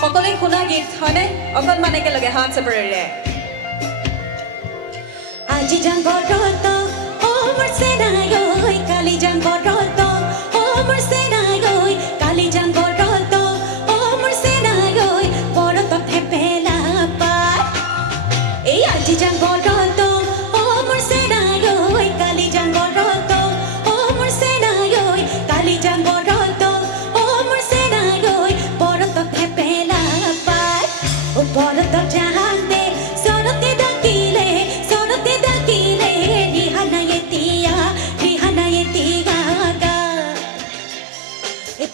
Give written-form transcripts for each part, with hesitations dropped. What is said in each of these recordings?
সকলোৱে শুনা গীত হয়নে অকলমান একেলগে হাত চাপৰিৰে আজি জংগলত ও মোৰ সেনাই ঐ কালি জংগলত ও মোৰ সেনাই ঐ কালি জংগলত ও মোৰ সেনাই ঐ পৰত থেপেলা পায় এই আজি জংগলত ও মোৰ সেনাই ঐ কালি জংগলত ও মোৰ সেনাই ঐ কালি জংগলত ও মোৰ সেনাই ঐ পৰত থেপেলা পায় ও পৰত জাহাতে সরতে ডাকিলে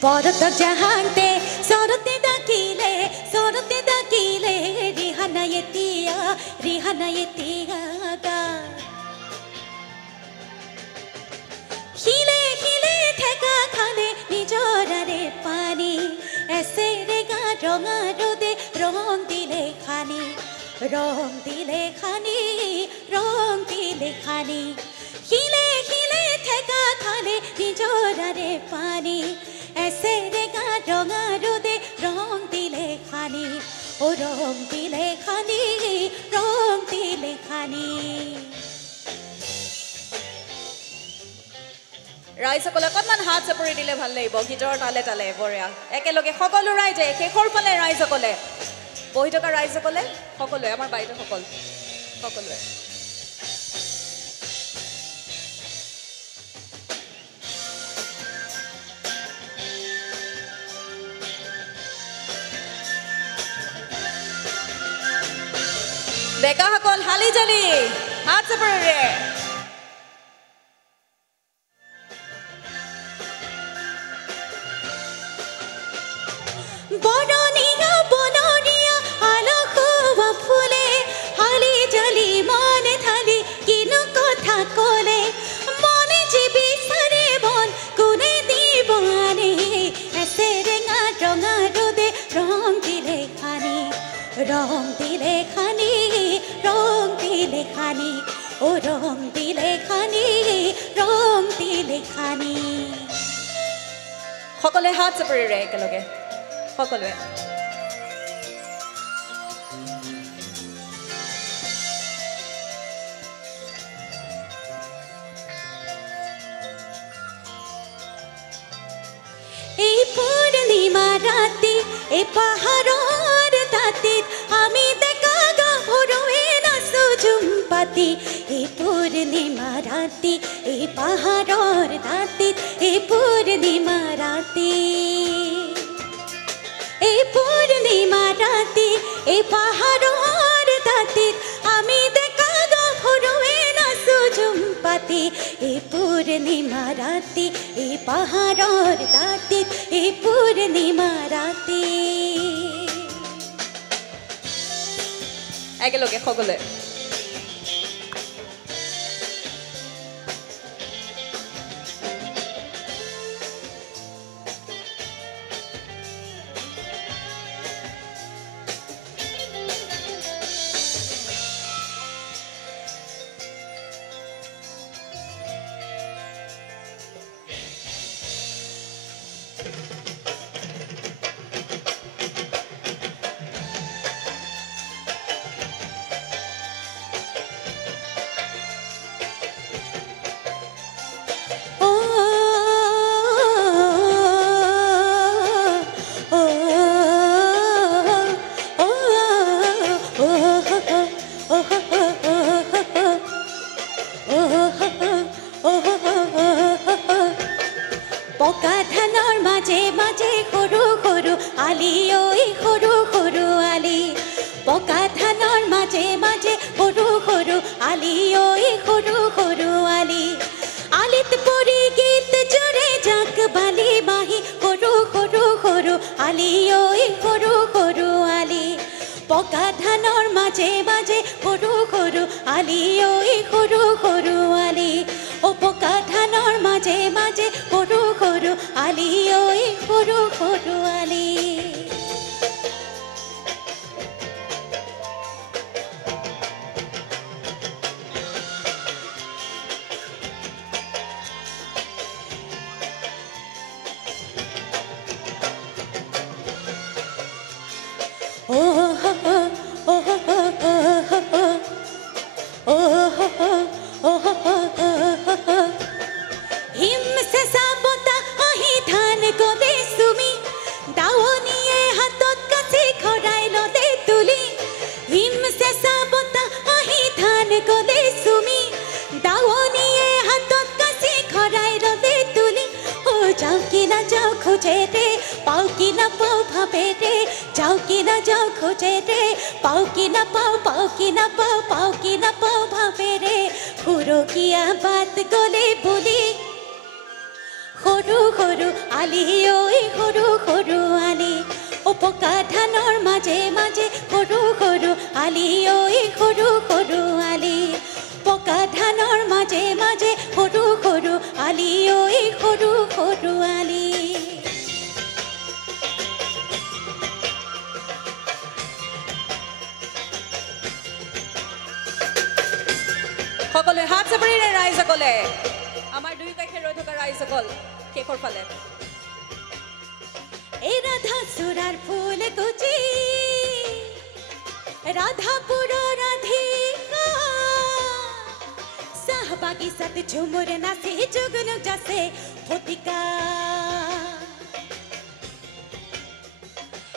পরত জাহান্তে সরতে ডাকিলে রিহানায়েতিয়া গা হিলে হিলে ঠেকা খানে নিজরারে পানি এসে রে গা রঙা রোদে রং দিলে খানি হিলে হিলে ঠেকা খানে নিজরারে পানি ऐसे रेगा रंगा रोदे रंग दिले खानी ओ रंग दिले खानी ৰাইজ সকলে অকণমান হাত চাপৰি দিলে ভাল লাগিব গীতৰ তালে তালে বঢ়িয়া একেলগে সকলো ৰাইজে শেষৰ ফালে ৰাইজ সকলে বহি থকা ৰাইজ সকলে সকলোৱে আমাৰ বাইদেউ সকলোৱে ডেকা সকল হালি জালি হাত চাপৰিৰে বননিয়া বননিয়া আলো খুবা ফুলে হালি জালি মনে থালি কিনো কথা কলে মনে জিবি সারে বন কোনে দিব আনে এসে রেঙা রঙা রোদে রং দিলে খানি ও রং দিলে খানি সকলে হাত চাপৰিৰে একেলগে সকলোৱে এই পূর্ণিমা রাতে এই পাহাড়ের দাঁতিত আমি দেখা গা ভরোয়ে না সুজুম্পাতি এই পূর্ণিমা রাতে এই পাহাড়ের দাঁতিত এই পূর্ণিমা রাতে এই পাহাড়ের দাঁতিত আমি দেখা গা ভরোয়ে না সুজুম্পাতি এই পূর্ণিমা রাতে এই পাহাড়ের দাঁতিত এই পূর্ণিমা রাতে একেলগে সকলোৱে পকা ধানৰ মাজে মাজে সৰু সৰু আলি ঐ সৰু সৰু আলি পকা ধানৰ মাজে মাজে সৰু সৰু আলি ঐ সৰু সৰু আলি আলিত পৰি গীত জোৰে জাক বালি বাহি সৰু সৰু সৰু আলি ঐ সৰু সৰু আলি পকা ধানৰ মাজে মাজে সৰু সৰু আলি ঐ সৰু সৰু আলি ও পকা ধানৰ মাজে মাজে সৰু সৰু আলি ঐ সৰু সৰু আলি পাও ভাবে রে যাও কি না যাও খোঁজে রে পাও কি না পাও পাও কি না পাও পাও কি না পাও ভাবে রে হুরো কিয়া বাত গলে বলি সৰু সৰু আলি ঐ সৰু সৰু আলি ও পকা ধানৰ মাজে মাজে সৰু সৰু আলি ঐ সৰু সৰু আলি পকা ধানৰ মাজে মাজে সৰু সৰু আলি ঐ সৰু সৰু আলি সকলোৱে হাত চাপৰিৰে ৰাইজসকলে আমাৰ দুই কাষে ৰৈ থকা ৰাইজসকল শেষৰ ফালে এই ৰাধা চূড়াৰ ফুল গুচি ৰাধাপুৰ ৰাধিকা চাহ বাগিচাত ঝুমুৰ নাচি জুগনু যাচে ফটিকা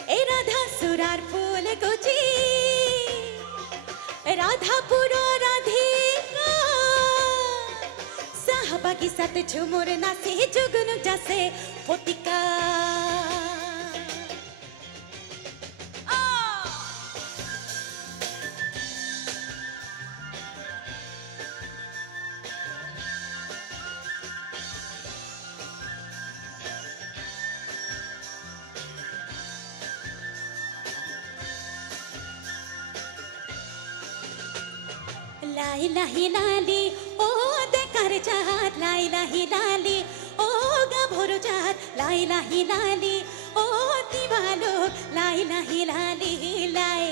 এই ৰাধা চূড়াৰ ফুল গুচি রাধাপুর রাধিকা চাহ বাগিচাত ঝুমুর নাচি জুগনু যাচে ফটিকা লাইলা হিলালি ও দেখার চাঁদ লাইলা হিলালি ও গাভরু চাঁদ লাইলা হিলালি ও দিবালো লাইলা হিলালি লাই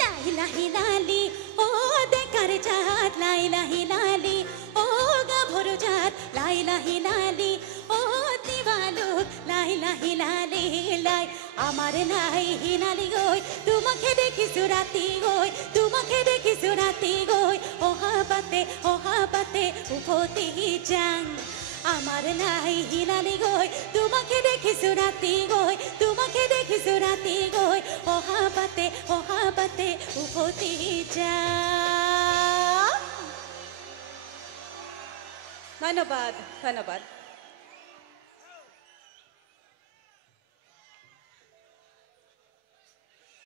লাইলা হিলালি ও দেখার চাঁদ লাইলা হিলালি ও গাভরু চাঁদ লাইলা হিলালি ও দিবালো লাইলা হিলালি লাই আমার লাই হিলালি গই তোমাকে দেখিছো রাতি গই তোমাকে দেখিছো রাতি গই ওহাবাতে উভতি যাং আমার লাই হিলালি গই তোমাকে দেখিছো রাতি গই তোমাকে দেখিছো রাতি গই ওহাবাতে উভতি যাং ধন্যবাদ